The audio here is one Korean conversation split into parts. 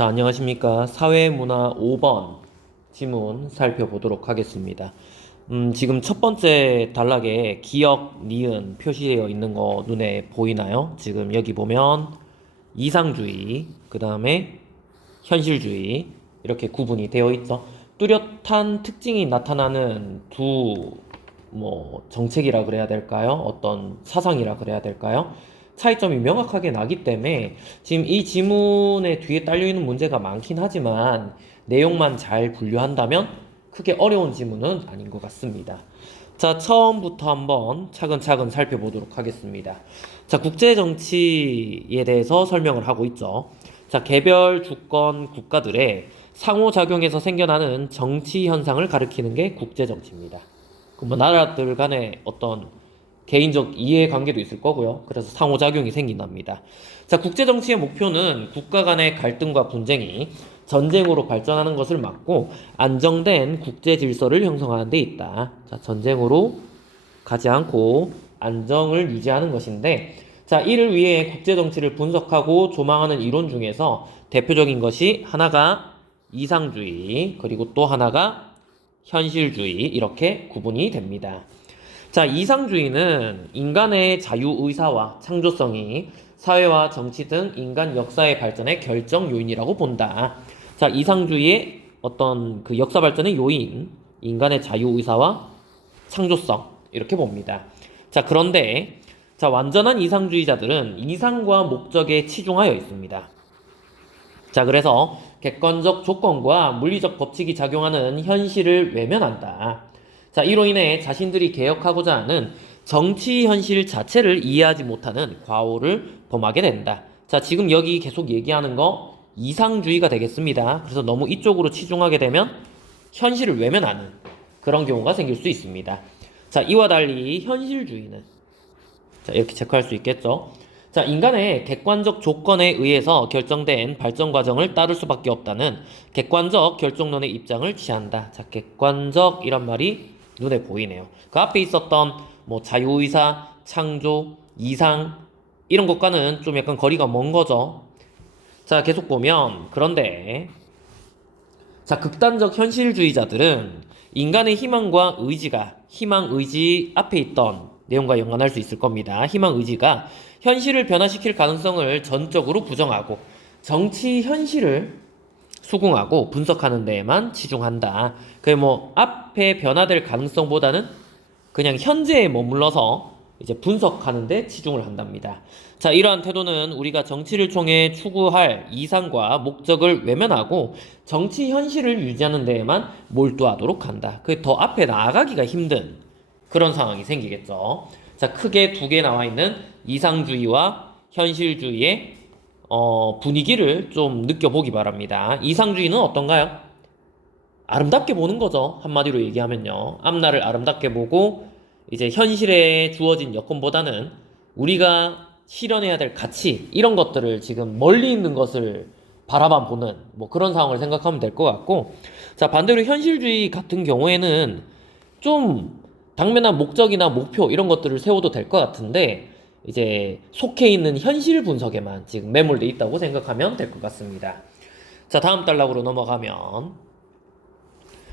자, 안녕하십니까. 사회문화 5번 지문 살펴보도록 하겠습니다. 지금 첫 번째 단락에 기역, 니은 표시되어 있는 거 눈에 보이나요? 지금 여기 보면 이상주의, 그 다음에 현실주의 이렇게 구분이 되어 있죠. 뚜렷한 특징이 나타나는 두 정책이라 그래야 될까요? 어떤 사상이라 그래야 될까요? 차이점이 명확하게 나기 때문에 지금 이 지문의 뒤에 딸려있는 문제가 많긴 하지만 내용만 잘 분류한다면 크게 어려운 지문은 아닌 것 같습니다. 자, 처음부터 한번 차근차근 살펴보도록 하겠습니다. 자, 국제정치에 대해서 설명을 하고 있죠. 자, 개별 주권 국가들의 상호작용에서 생겨나는 정치 현상을 가리키는 게 국제정치입니다. 나라들 간의 어떤 개인적 이해관계도 있을 거고요. 그래서 상호작용이 생긴답니다. 자, 국제정치의 목표는 국가 간의 갈등과 분쟁이 전쟁으로 발전하는 것을 막고 안정된 국제 질서를 형성하는 데 있다. 자, 전쟁으로 가지 않고 안정을 유지하는 것인데, 자, 이를 위해 국제정치를 분석하고 조망하는 이론 중에서 대표적인 것이 하나가 이상주의, 그리고 또 하나가 현실주의, 이렇게 구분이 됩니다. 자, 이상주의는 인간의 자유의사와 창조성이 사회와 정치 등 인간 역사의 발전의 결정 요인이라고 본다. 자, 이상주의의 어떤 그 역사 발전의 요인, 인간의 자유의사와 창조성, 이렇게 봅니다. 자, 그런데 자, 완전한 이상주의자들은 이상과 목적에 치중하여 있습니다. 자, 그래서 객관적 조건과 물리적 법칙이 작용하는 현실을 외면한다. 자, 이로 인해 자신들이 개혁하고자 하는 정치 현실 자체를 이해하지 못하는 과오를 범하게 된다. 자, 지금 여기 계속 얘기하는 거 이상주의가 되겠습니다. 그래서 너무 이쪽으로 치중하게 되면 현실을 외면하는 그런 경우가 생길 수 있습니다. 자, 이와 달리 현실주의는, 자, 이렇게 체크할 수 있겠죠. 자, 인간의 객관적 조건에 의해서 결정된 발전 과정을 따를 수밖에 없다는 객관적 결정론의 입장을 취한다. 자, 객관적 이란 말이 눈에 보이네요. 그 앞에 있었던 자유의사, 창조, 이상 이런 것과는 좀 약간 거리가 먼 거죠. 자, 계속 보면 그런데 자, 극단적 현실주의자들은 인간의 희망과 의지가, 희망, 의지 앞에 있던 내용과 연관할 수 있을 겁니다. 희망, 의지가 현실을 변화시킬 가능성을 전적으로 부정하고 정치 현실을 수긍하고 분석하는 데에만 치중한다. 그게 앞에 변화될 가능성보다는 그냥 현재에 머물러서 이제 분석하는 데 치중을 한답니다. 자, 이러한 태도는 우리가 정치를 통해 추구할 이상과 목적을 외면하고 정치 현실을 유지하는 데에만 몰두하도록 한다. 그 더 앞에 나아가기가 힘든 그런 상황이 생기겠죠. 자, 크게 두 개 나와 있는 이상주의와 현실주의의 분위기를 좀 느껴보기 바랍니다. 이상주의는 어떤가요? 아름답게 보는 거죠. 한마디로 얘기하면요. 앞날을 아름답게 보고 이제 현실에 주어진 여건보다는 우리가 실현해야 될 가치 이런 것들을 지금 멀리 있는 것을 바라만 보는 그런 상황을 생각하면 될 것 같고, 자, 반대로 현실주의 같은 경우에는 좀 당면한 목적이나 목표 이런 것들을 세워도 될 것 같은데 이제 속해 있는 현실 분석에만 지금 매몰돼 있다고 생각하면 될 것 같습니다. 자, 다음 단락으로 넘어가면,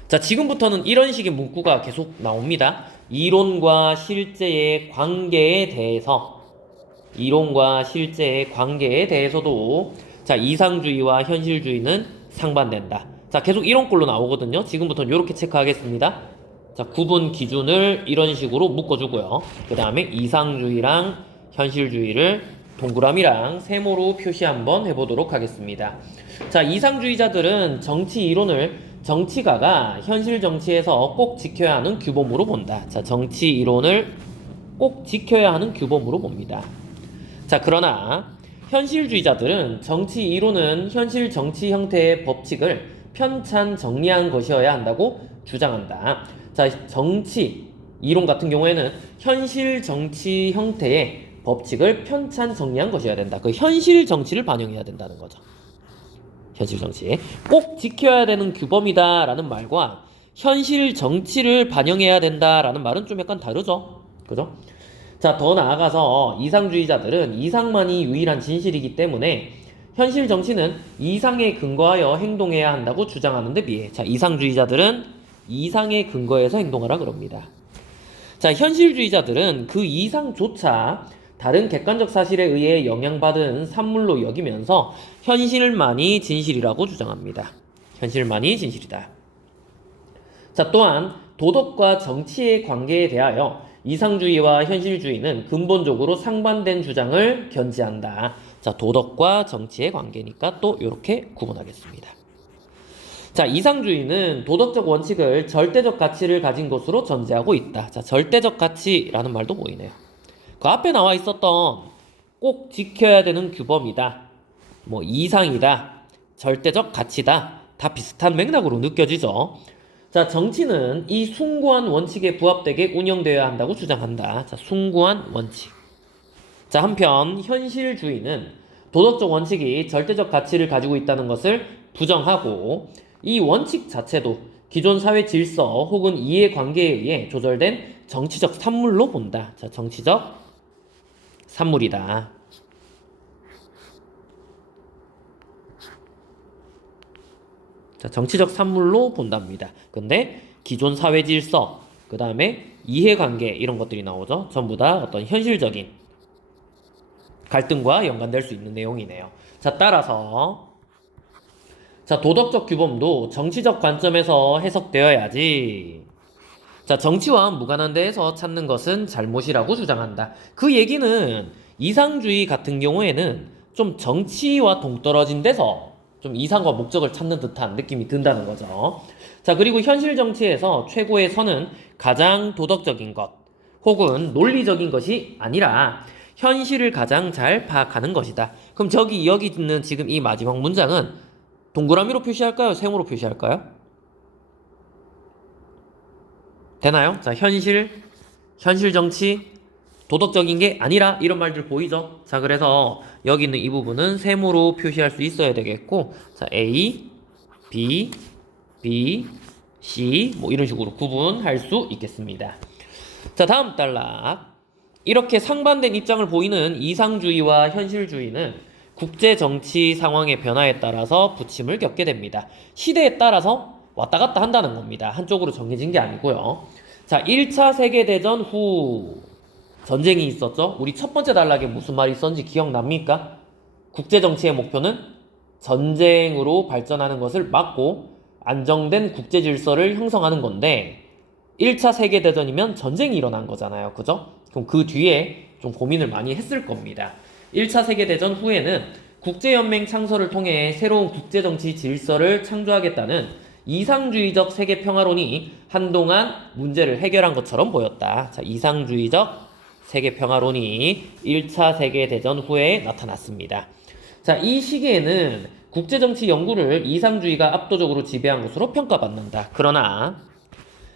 자, 지금부터는 이런 식의 문구가 계속 나옵니다. 이론과 실제의 관계에 대해서, 이론과 실제의 관계에 대해서도 자, 이상주의와 현실주의는 상반된다. 자, 계속 이론꼴로 나오거든요. 지금부터는 이렇게 체크하겠습니다. 자, 구분 기준을 이런 식으로 묶어주고요. 그 다음에 이상주의랑 현실주의를 동그라미랑 세모로 표시 한번 해보도록 하겠습니다. 자, 이상주의자들은 정치 이론을 정치가가 현실 정치에서 꼭 지켜야 하는 규범으로 본다. 자, 정치 이론을 꼭 지켜야 하는 규범으로 봅니다. 자, 그러나 현실주의자들은 정치 이론은 현실 정치 형태의 법칙을 편찬 정리한 것이어야 한다고 주장한다. 자, 정치 이론 같은 경우에는 현실 정치 형태의 법칙을 편찬 정리한 것이어야 된다. 그 현실 정치를 반영해야 된다는 거죠. 현실 정치. 꼭 지켜야 되는 규범이다라는 말과 현실 정치를 반영해야 된다라는 말은 좀 약간 다르죠. 그죠? 자, 더 나아가서 이상주의자들은 이상만이 유일한 진실이기 때문에 현실 정치는 이상에 근거하여 행동해야 한다고 주장하는 데 비해, 자, 이상주의자들은 이상에 근거해서 행동하라 그럽니다. 자, 현실주의자들은 그 이상조차 다른 객관적 사실에 의해 영향받은 산물로 여기면서 현실만이 진실이라고 주장합니다. 현실만이 진실이다. 자, 또한 도덕과 정치의 관계에 대하여 이상주의와 현실주의는 근본적으로 상반된 주장을 견지한다. 자, 도덕과 정치의 관계니까 또 이렇게 구분하겠습니다. 자, 이상주의는 도덕적 원칙을 절대적 가치를 가진 것으로 전제하고 있다. 자, 절대적 가치라는 말도 보이네요. 그 앞에 나와 있었던 꼭 지켜야 되는 규범이다, 뭐 이상이다, 절대적 가치다, 다 비슷한 맥락으로 느껴지죠. 자, 정치는 이 숭고한 원칙에 부합되게 운영되어야 한다고 주장한다. 자, 숭고한 원칙. 자, 한편 현실주의는 도덕적 원칙이 절대적 가치를 가지고 있다는 것을 부정하고 이 원칙 자체도 기존 사회 질서 혹은 이해관계에 의해 조절된 정치적 산물로 본다. 자, 정치적 산물이다. 자, 정치적 산물로 본답니다. 근데 기존 사회 질서, 그 다음에 이해관계 이런 것들이 나오죠. 전부 다 어떤 현실적인 갈등과 연관될 수 있는 내용이네요. 자, 따라서 자, 도덕적 규범도 정치적 관점에서 해석되어야지. 자, 정치와 무관한 데에서 찾는 것은 잘못이라고 주장한다. 그 얘기는 이상주의 같은 경우에는 좀 정치와 동떨어진 데서 좀 이상과 목적을 찾는 듯한 느낌이 든다는 거죠. 자, 그리고 현실 정치에서 최고의 선은 가장 도덕적인 것 혹은 논리적인 것이 아니라 현실을 가장 잘 파악하는 것이다. 그럼 여기 있는 지금 이 마지막 문장은 동그라미로 표시할까요? 세모로 표시할까요? 되나요? 자, 현실 정치, 도덕적인 게 아니라 이런 말들 보이죠? 자, 그래서 여기 있는 이 부분은 세모로 표시할 수 있어야 되겠고, 자, A, B, B, C 뭐 이런 식으로 구분할 수 있겠습니다. 자, 다음 단락. 이렇게 상반된 입장을 보이는 이상주의와 현실주의는 국제 정치 상황의 변화에 따라서 부침을 겪게 됩니다. 시대에 따라서 왔다 갔다 한다는 겁니다. 한쪽으로 정해진 게 아니고요. 자, 1차 세계대전 후 전쟁이 있었죠. 우리 첫 번째 단락에 무슨 말이 있었는지 기억납니까? 국제 정치의 목표는 전쟁으로 발전하는 것을 막고 안정된 국제 질서를 형성하는 건데 1차 세계대전이면 전쟁이 일어난 거잖아요. 그죠? 그럼 그 뒤에 좀 고민을 많이 했을 겁니다. 1차 세계대전 후에는 국제연맹 창설을 통해 새로운 국제정치 질서를 창조하겠다는 이상주의적 세계평화론이 한동안 문제를 해결한 것처럼 보였다. 자, 이상주의적 세계평화론이 1차 세계대전 후에 나타났습니다. 자, 이 시기에는 국제정치 연구를 이상주의가 압도적으로 지배한 것으로 평가받는다. 그러나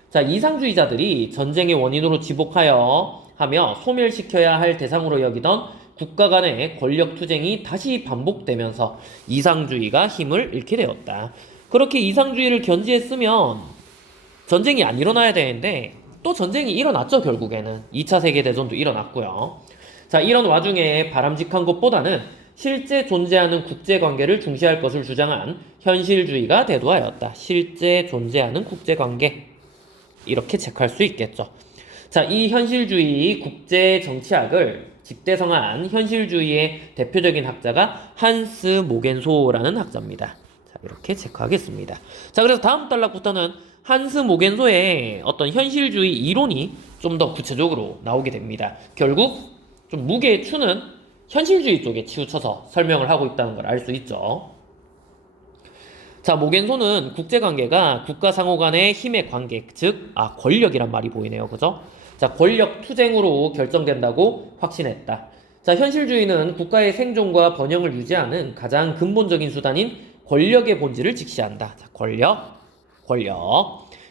자, 이상주의자들이 전쟁의 원인으로 지목하여 하며 소멸시켜야 할 대상으로 여기던 국가 간의 권력 투쟁이 다시 반복되면서 이상주의가 힘을 잃게 되었다. 그렇게 이상주의를 견지했으면 전쟁이 안 일어나야 되는데 또 전쟁이 일어났죠. 결국에는 2차 세계대전도 일어났고요. 자, 이런 와중에 바람직한 것보다는 실제 존재하는 국제관계를 중시할 것을 주장한 현실주의가 대두하였다. 실제 존재하는 국제관계, 이렇게 체크할 수 있겠죠. 자, 이 현실주의 국제정치학을 집대성한 현실주의의 대표적인 학자가 한스 모겐소라는 학자입니다. 자, 이렇게 체크하겠습니다. 자, 그래서 다음 단락부터는 한스 모겐소의 어떤 현실주의 이론이 좀 더 구체적으로 나오게 됩니다. 결국 좀 무게의 추는 현실주의 쪽에 치우쳐서 설명을 하고 있다는 걸 알 수 있죠. 자, 모겐소는 국제관계가 국가 상호 간의 힘의 관계, 즉 권력이란 말이 보이네요. 그죠? 자, 권력 투쟁으로 결정된다고 확신했다. 자, 현실주의는 국가의 생존과 번영을 유지하는 가장 근본적인 수단인 권력의 본질을 직시한다. 자, 권력.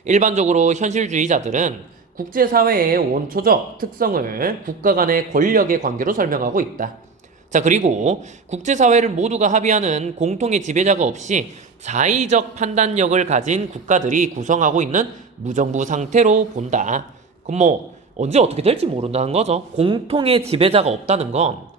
일반적으로 현실주의자들은 국제사회의 원초적 특성을 국가 간의 권력의 관계로 설명하고 있다. 자, 그리고 국제사회를 모두가 합의하는 공통의 지배자가 없이 자의적 판단력을 가진 국가들이 구성하고 있는 무정부 상태로 본다. 그럼 뭐 언제 어떻게 될지 모른다는 거죠. 공통의 지배자가 없다는 건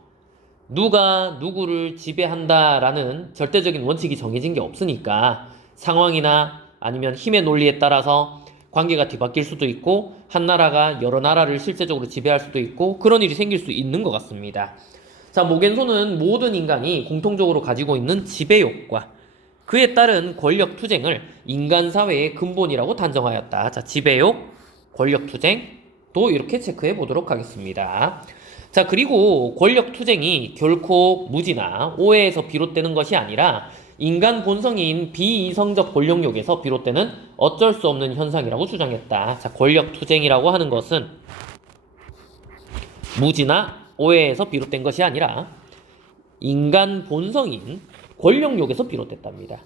누가 누구를 지배한다라는 절대적인 원칙이 정해진 게 없으니까 상황이나 아니면 힘의 논리에 따라서 관계가 뒤바뀔 수도 있고 한 나라가 여러 나라를 실제적으로 지배할 수도 있고 그런 일이 생길 수 있는 것 같습니다. 자, 모겐소는 모든 인간이 공통적으로 가지고 있는 지배욕과 그에 따른 권력 투쟁을 인간 사회의 근본이라고 단정하였다. 자, 지배욕, 권력 투쟁도 이렇게 체크해 보도록 하겠습니다. 자, 그리고 권력 투쟁이 결코 무지나 오해에서 비롯되는 것이 아니라 인간 본성인 비이성적 권력욕에서 비롯되는 어쩔 수 없는 현상이라고 주장했다. 자, 권력 투쟁이라고 하는 것은 무지나 오해에서 비롯된 것이 아니라 인간 본성인 권력욕에서 비롯됐답니다.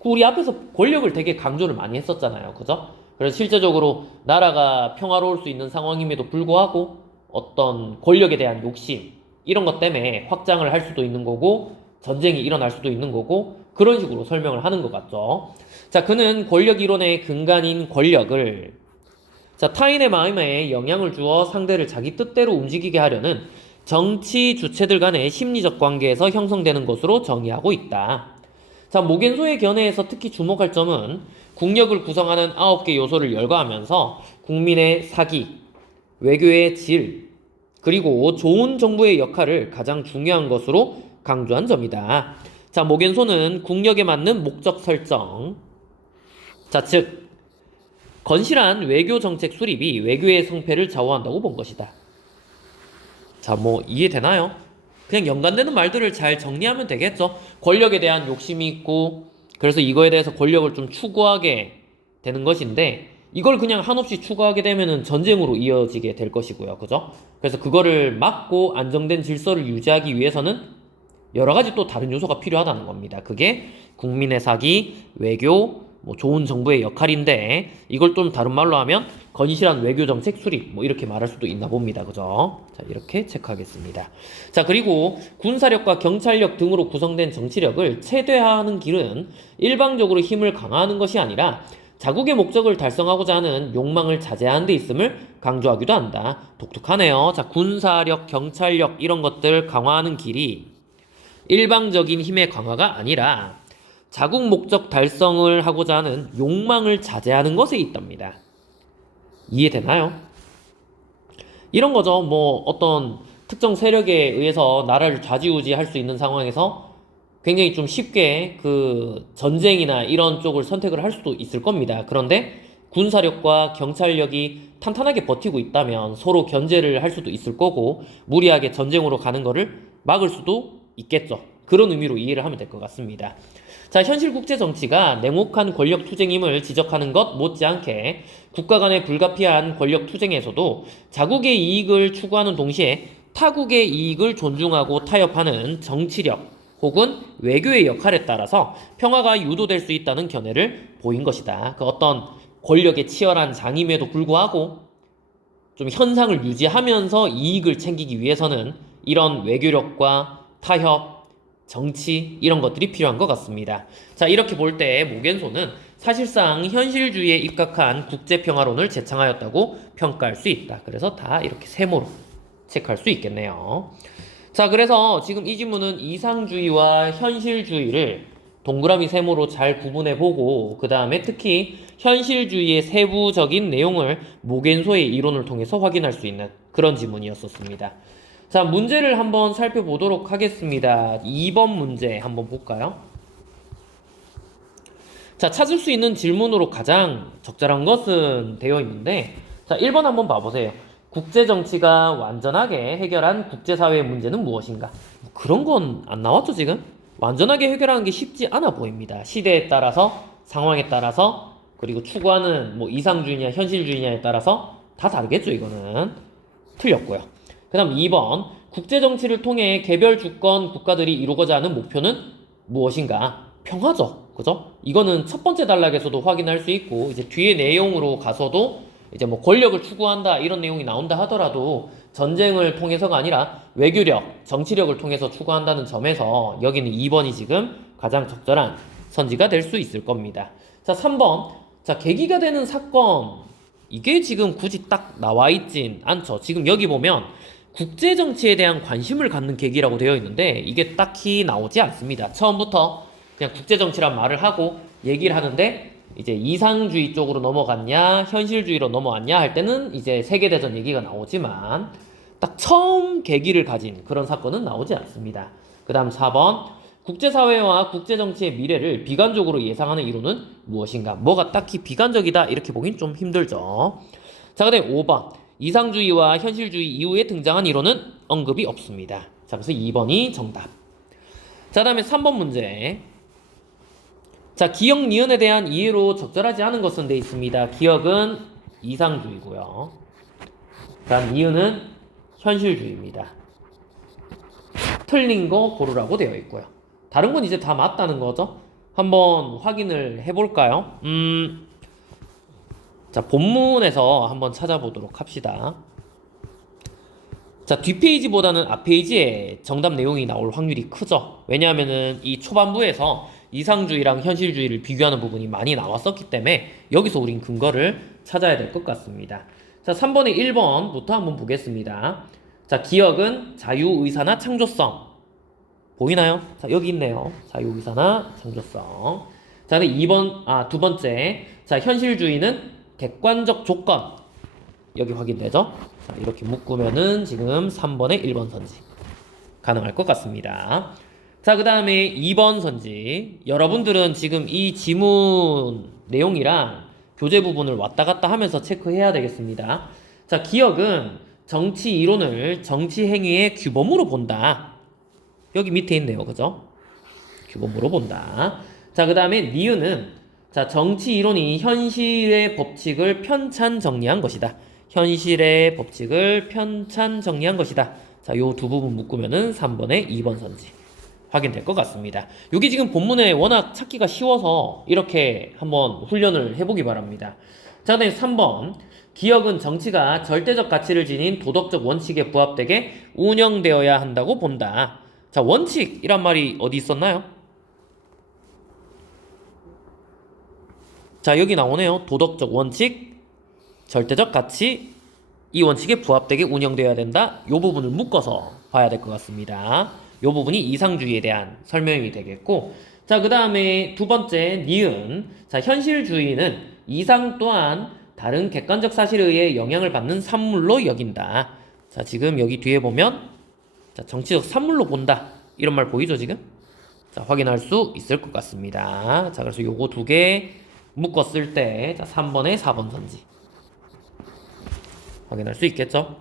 우리 앞에서 권력을 되게 강조를 많이 했었잖아요. 그죠? 그래서 실제적으로 나라가 평화로울 수 있는 상황임에도 불구하고 어떤 권력에 대한 욕심 이런 것 때문에 확장을 할 수도 있는 거고 전쟁이 일어날 수도 있는 거고 그런 식으로 설명을 하는 것 같죠. 자, 그는 권력 이론의 근간인 권력을 타인의 마음에 영향을 주어 상대를 자기 뜻대로 움직이게 하려는 정치 주체들 간의 심리적 관계에서 형성되는 것으로 정의하고 있다. 자, 모겐소의 견해에서 특히 주목할 점은 국력을 구성하는 9개 요소를 열거하면서 국민의 사기, 외교의 질, 그리고 좋은 정부의 역할을 가장 중요한 것으로 강조한 점이다. 자, 모겐소는 국력에 맞는 목적 설정, 자, 즉 건실한 외교 정책 수립이 외교의 성패를 좌우한다고 본 것이다. 자, 뭐 이해되나요? 그냥 연관되는 말들을 잘 정리하면 되겠죠. 권력에 대한 욕심이 있고 그래서 이거에 대해서 권력을 좀 추구하게 되는 것인데 이걸 그냥 한없이 추구하게 되면은 전쟁으로 이어지게 될 것이고요. 그죠? 그래서 그거를 막고 안정된 질서를 유지하기 위해서는 여러 가지 또 다른 요소가 필요하다는 겁니다. 그게 국민의 사기, 외교, 뭐 좋은 정부의 역할인데 이걸 좀 다른 말로 하면 건실한 외교 정책 수립 뭐 이렇게 말할 수도 있나 봅니다. 그죠? 자, 이렇게 체크하겠습니다. 자, 그리고 군사력과 경찰력 등으로 구성된 정치력을 최대화하는 길은 일방적으로 힘을 강화하는 것이 아니라 자국의 목적을 달성하고자 하는 욕망을 자제하는 데 있음을 강조하기도 한다. 독특하네요. 자, 군사력, 경찰력 이런 것들 강화하는 길이 일방적인 힘의 강화가 아니라 자국 목적 달성을 하고자 하는 욕망을 자제하는 것에 있답니다. 이해되나요? 이런 거죠. 뭐 어떤 특정 세력에 의해서 나라를 좌지우지할 수 있는 상황에서 굉장히 좀 쉽게 그 전쟁이나 이런 쪽을 선택을 할 수도 있을 겁니다. 그런데 군사력과 경찰력이 탄탄하게 버티고 있다면 서로 견제를 할 수도 있을 거고 무리하게 전쟁으로 가는 거를 막을 수도 있겠죠. 그런 의미로 이해를 하면 될 것 같습니다. 자, 현실 국제 정치가 냉혹한 권력 투쟁임을 지적하는 것 못지않게 국가 간의 불가피한 권력 투쟁에서도 자국의 이익을 추구하는 동시에 타국의 이익을 존중하고 타협하는 정치력 혹은 외교의 역할에 따라서 평화가 유도될 수 있다는 견해를 보인 것이다. 그 어떤 권력의 치열한 장임에도 불구하고 좀 현상을 유지하면서 이익을 챙기기 위해서는 이런 외교력과 타협, 정치 이런 것들이 필요한 것 같습니다. 자, 이렇게 볼 때 모겐소는 사실상 현실주의에 입각한 국제평화론을 제창하였다고 평가할 수 있다. 그래서 다 이렇게 세모로 체크할 수 있겠네요. 자, 그래서 지금 이 지문은 이상주의와 현실주의를 동그라미 세모로 잘 구분해보고 그 다음에 특히 현실주의의 세부적인 내용을 모겐소의 이론을 통해서 확인할 수 있는 그런 지문이었었습니다. 자, 문제를 한번 살펴보도록 하겠습니다. 2번 문제 한번 볼까요? 자, 찾을 수 있는 질문으로 가장 적절한 것은 되어 있는데 자, 1번 한번 봐보세요. 국제정치가 완전하게 해결한 국제사회의 문제는 무엇인가? 뭐 그런 건 안 나왔죠, 지금? 완전하게 해결하는 게 쉽지 않아 보입니다. 시대에 따라서, 상황에 따라서, 그리고 추구하는 뭐 이상주의냐 현실주의냐에 따라서 다 다르겠죠, 이거는. 틀렸고요. 그 다음 2번 국제정치를 통해 개별 주권 국가들이 이루고자 하는 목표는 무엇인가? 평화죠. 그죠? 이거는 첫 번째 단락에서도 확인할 수 있고 이제 뒤에 내용으로 가서도 이제 뭐 권력을 추구한다 이런 내용이 나온다 하더라도 전쟁을 통해서가 아니라 외교력, 정치력을 통해서 추구한다는 점에서 여기는 2번이 지금 가장 적절한 선지가 될 수 있을 겁니다. 자, 3번. 자, 계기가 되는 사건. 이게 지금 굳이 딱 나와 있진 않죠. 지금 여기 보면 국제 정치에 대한 관심을 갖는 계기라고 되어 있는데 이게 딱히 나오지 않습니다. 처음부터 그냥 국제 정치란 말을 하고 얘기를 하는데 이제 이상주의 쪽으로 넘어갔냐, 현실주의로 넘어왔냐 할 때는 이제 세계대전 얘기가 나오지만 딱 처음 계기를 가진 그런 사건은 나오지 않습니다. 그 다음 4번. 국제사회와 국제정치의 미래를 비관적으로 예상하는 이론은 무엇인가? 뭐가 딱히 비관적이다 이렇게 보긴 좀 힘들죠. 자, 그 다음에 5번. 이상주의와 현실주의 이후에 등장한 이론은 언급이 없습니다. 자, 그래서 2번이 정답. 자, 그 다음에 3번 문제. 자, 기억, 니은에 대한 이해로 적절하지 않은 것은 돼 있습니다. 기억은 이상주의고요. 다음 니은은 현실주의입니다. 틀린 거 고르라고 되어 있고요. 다른 건 이제 다 맞다는 거죠. 한번 확인을 해볼까요? 자, 본문에서 한번 찾아보도록 합시다. 자, 뒷페이지보다는 앞페이지에 정답 내용이 나올 확률이 크죠. 왜냐하면은 이 초반부에서 이상주의랑 현실주의를 비교하는 부분이 많이 나왔었기 때문에 여기서 우린 근거를 찾아야 될 것 같습니다. 자, 3번의 1번부터 한번 보겠습니다. 자, 기억은 자유의사나 창조성. 보이나요? 자, 여기 있네요. 자유의사나 창조성. 자, 근데 2번, 두 번째. 자, 현실주의는 객관적 조건. 여기 확인되죠? 자, 이렇게 묶으면은 지금 3번의 1번 선지. 가능할 것 같습니다. 자, 그 다음에 2번 선지. 여러분들은 지금 이 지문 내용이랑 교재 부분을 왔다 갔다 하면서 체크해야 되겠습니다. 자, 기억은 정치 이론을 정치 행위의 규범으로 본다. 여기 밑에 있네요. 그죠? 규범으로 본다. 자, 그 다음에 니은은 자, 정치 이론이 현실의 법칙을 편찬 정리한 것이다. 현실의 법칙을 편찬 정리한 것이다. 자, 요 두 부분 묶으면은 3번의 2번 선지. 확인될 것 같습니다. 여기 지금 본문에 워낙 찾기가 쉬워서 이렇게 한번 훈련을 해보기 바랍니다. 자, 그다음에 3번. 기억은 정치가 절대적 가치를 지닌 도덕적 원칙에 부합되게 운영되어야 한다고 본다. 자, 원칙이란 말이 어디 있었나요? 자, 여기 나오네요. 도덕적 원칙, 절대적 가치, 이 원칙에 부합되게 운영되어야 된다. 이 부분을 묶어서 봐야 될 것 같습니다. 이 부분이 이상주의에 대한 설명이 되겠고, 자, 그 다음에 두 번째 니은. 자, 현실주의는 이상 또한 다른 객관적 사실에 의해 영향을 받는 산물로 여긴다. 자, 지금 여기 뒤에 보면 자, 정치적 산물로 본다. 이런 말 보이죠, 지금? 자, 확인할 수 있을 것 같습니다. 자, 그래서 요거 두 개 묶었을 때, 자, 3번에 4번 선지. 확인할 수 있겠죠?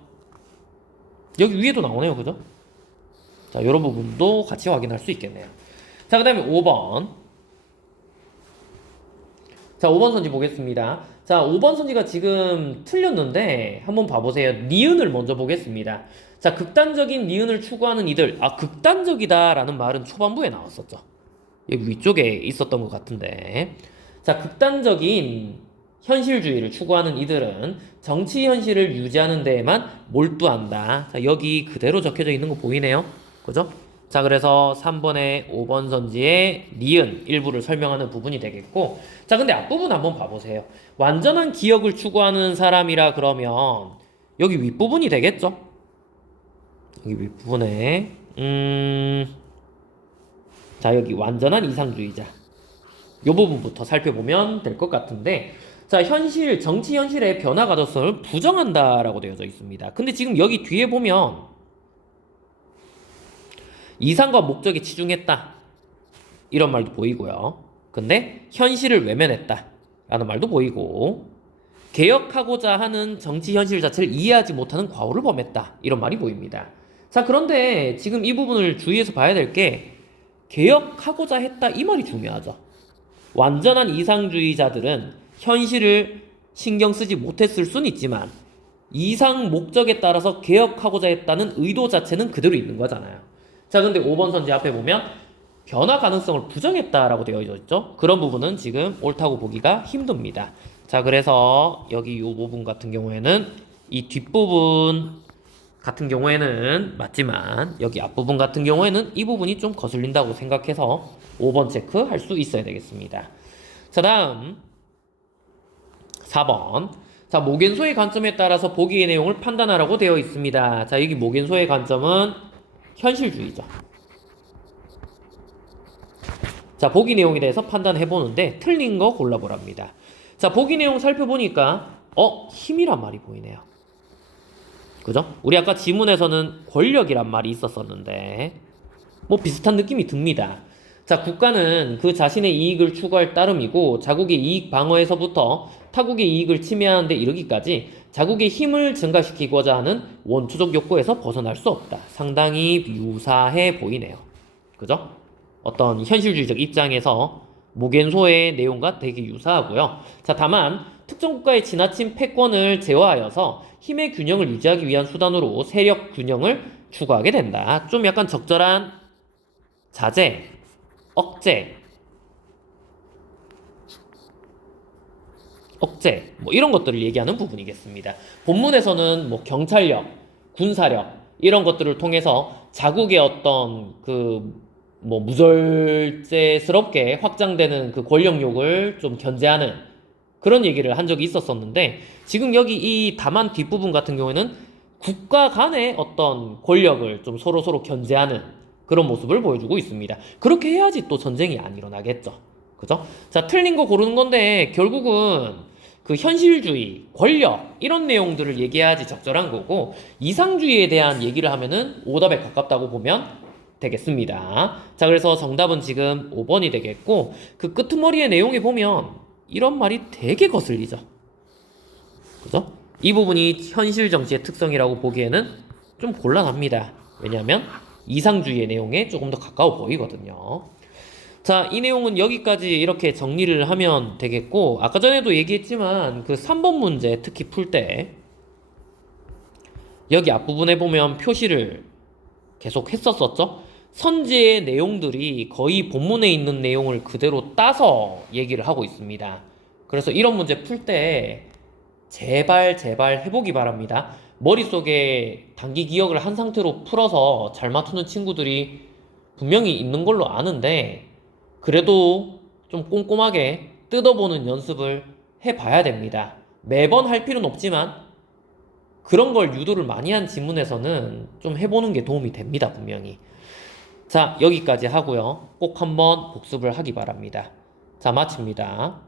여기 위에도 나오네요, 그죠? 자, 요런 부분도 같이 확인할 수 있겠네요. 자, 그 다음에 5번. 자, 5번 선지 보겠습니다. 자, 5번 선지가 지금 틀렸는데, 한번 봐보세요. 니은을 먼저 보겠습니다. 자, 극단적인 니은을 추구하는 이들. 극단적이다라는 말은 초반부에 나왔었죠. 여기 위쪽에 있었던 것 같은데. 자, 극단적인 현실주의를 추구하는 이들은 정치 현실을 유지하는 데에만 몰두한다. 자, 여기 그대로 적혀져 있는 거 보이네요. 그죠? 자, 그래서 3번에 5번 선지의 니은 일부를 설명하는 부분이 되겠고, 자, 근데 앞부분 한번 봐보세요. 완전한 기억을 추구하는 사람이라 그러면 여기 윗부분이 되겠죠? 여기 윗부분에 자, 여기 완전한 이상주의자 이 부분부터 살펴보면 될 것 같은데, 자, 현실, 정치 현실의 변화 가능성을 부정한다라고 되어져 있습니다. 근데 지금 여기 뒤에 보면 이상과 목적에 치중했다 이런 말도 보이고요. 근데 현실을 외면했다 라는 말도 보이고, 개혁하고자 하는 정치 현실 자체를 이해하지 못하는 과오를 범했다 이런 말이 보입니다. 자, 그런데 지금 이 부분을 주의해서 봐야 될 게 개혁하고자 했다 이 말이 중요하죠. 완전한 이상주의자들은 현실을 신경 쓰지 못했을 수는 있지만 이상 목적에 따라서 개혁하고자 했다는 의도 자체는 그대로 있는 거잖아요. 자, 근데 5번 선지 앞에 보면 변화 가능성을 부정했다라고 되어 있죠. 그런 부분은 지금 옳다고 보기가 힘듭니다. 자, 그래서 여기 이 부분 같은 경우에는 이 뒷부분 같은 경우에는 맞지만 여기 앞부분 같은 경우에는 이 부분이 좀 거슬린다고 생각해서 5번 체크할 수 있어야 되겠습니다. 자, 다음 4번. 자, 모겐소의 관점에 따라서 보기의 내용을 판단하라고 되어 있습니다. 자, 여기 모겐소의 관점은 현실주의죠. 자, 보기 내용에 대해서 판단해 보는데 틀린 거 골라보랍니다. 자, 보기 내용 살펴보니까 힘이란 말이 보이네요. 그죠? 우리 아까 지문에서는 권력이란 말이 있었었는데 뭐 비슷한 느낌이 듭니다. 자, 국가는 그 자신의 이익을 추구할 따름이고 자국의 이익 방어에서부터 타국의 이익을 침해하는 데 이르기까지 자국의 힘을 증가시키고자 하는 원초적 욕구에서 벗어날 수 없다. 상당히 유사해 보이네요. 그죠? 어떤 현실주의적 입장에서 모겐소의 내용과 되게 유사하고요. 자, 다만 특정 국가의 지나친 패권을 제어하여서 힘의 균형을 유지하기 위한 수단으로 세력 균형을 추구하게 된다. 좀 약간 적절한 자제, 억제 뭐 이런 것들을 얘기하는 부분이겠습니다. 본문에서는 뭐 경찰력, 군사력 이런 것들을 통해서 자국의 어떤 그 뭐 무절제스럽게 확장되는 그 권력욕을 좀 견제하는 그런 얘기를 한 적이 있었었는데 지금 여기 이 답안 뒷부분 같은 경우에는 국가 간의 어떤 권력을 좀 서로 견제하는 그런 모습을 보여주고 있습니다. 그렇게 해야지 또 전쟁이 안 일어나겠죠. 그죠? 자, 틀린 거 고르는 건데 결국은 그 현실주의, 권력 이런 내용들을 얘기해야지 적절한 거고 이상주의에 대한 얘기를 하면은 오답에 가깝다고 보면 되겠습니다. 자, 그래서 정답은 지금 5번이 되겠고 그 끄트머리의 내용에 보면 이런 말이 되게 거슬리죠. 그죠? 이 부분이 현실 정치의 특성이라고 보기에는 좀 곤란합니다. 왜냐하면 이상주의의 내용에 조금 더 가까워 보이거든요. 자, 이 내용은 여기까지 이렇게 정리를 하면 되겠고 아까 전에도 얘기했지만 그 3번 문제 특히 풀 때 여기 앞부분에 보면 표시를 계속 했었었죠. 선지의 내용들이 거의 본문에 있는 내용을 그대로 따서 얘기를 하고 있습니다. 그래서 이런 문제 풀 때 제발 해보기 바랍니다. 머릿속에 단기 기억을 한 상태로 풀어서 잘 맞추는 친구들이 분명히 있는 걸로 아는데 그래도 좀 꼼꼼하게 뜯어보는 연습을 해봐야 됩니다. 매번 할 필요는 없지만 그런 걸 유도를 많이 한 지문에서는 좀 해보는 게 도움이 됩니다, 분명히. 자, 여기까지 하고요. 꼭 한번 복습을 하기 바랍니다. 자, 마칩니다.